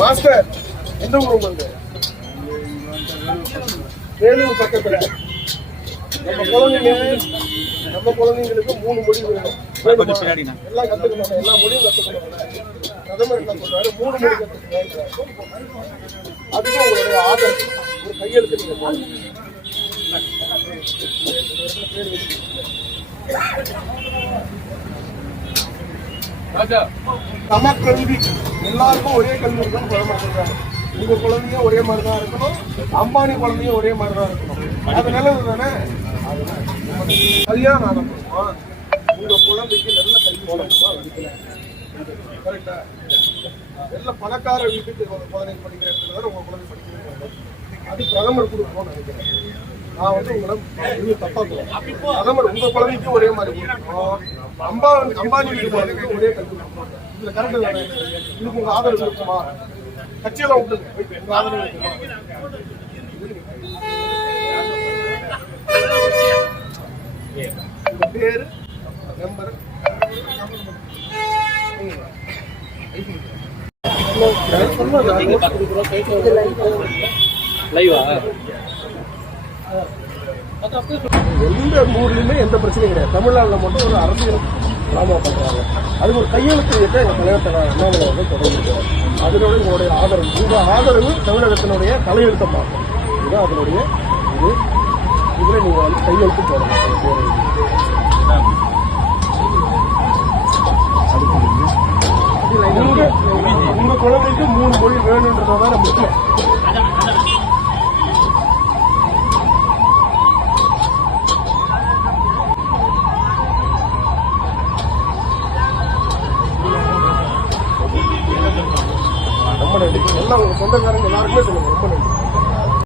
Master எந்த ஊர் உங்களுக்கு? வேலூர் பக்கத்துல. நம்ம குழந்தைங்களுக்கு 3 மொழி வேணும். எல்லாம் கத்துக்கணும், எல்லா மொழியும் கத்துக்கணும். பிரதமர் என்ன சொல்றாரு, 3 மொழி கத்துக்கணும். அதுக்கு உங்களுடைய ஆதரவு ஒரு கையெழுத்து நீங்க போடணும். சமக்கல்வி எல்லாருக்கும் ஒரே கல்வி இருக்கணும். பிரதமர் சொல்றாரு உங்க குழந்தையும் ஒரே மாதிரி தான் இருக்கணும், அம்பானி குழந்தையும் ஒரே மாதிரி தான் இருக்கணும். அது நல்லது தானே? கல்யாணம் ஆனப்போ உங்க குழந்தைக்கு நல்ல கல்வி போடணுமா? கரெக்டா? எல்லாம் பணக்கார வீட்டுக்கு குழந்தைங்க படிக்கிற இடத்துல உங்க குழந்தை படிக்கிறது அது பிரதமர் கொடுக்கணும்னு நினைக்கிறேன். நான் உங்களை தப்பா சொல்றேன். பிரதமர் உங்க குழந்தைக்கும் ஒரே மாதிரி கொடுக்கணும், அம்பானி வீட்டு குழந்தைக்கும் ஒரே கல்வி கொடுக்கணும். இதுல கரெக்டு தானே? இதுக்கு உங்க ஆதரவு இருக்குமா? கட்சியெல்லாம் விட்டுங்க, உங்க ஆதரவு இருக்குமா? பேரு நம்பர் எந்த ஊர்லயுமே எந்த பிரச்சனையும் கிடையாது. தமிழ்நாட்டில் மட்டும் ஒரு அரசியல் டிராமா பண்றாங்க. அதுக்கு ஒரு கையெழுத்து எங்க தலைவர் அண்ணாமலை வந்து தொடர்ந்து அதனோட உங்களுடைய ஆதரவு, உங்க ஆதரவு தமிழகத்தினுடைய தலையெழுத்த பார்க்கணும். இதுதான் அதனுடைய இதுல நீங்க வந்து கையெழுத்து போடணும். உங்க குழந்தைக்கு 3 மொழி வேணும்ன்றதான் நம்ம எல்லாம் உங்க சொந்தக்காரங்க எல்லாருக்குமே சொல்லுங்க. ரொம்ப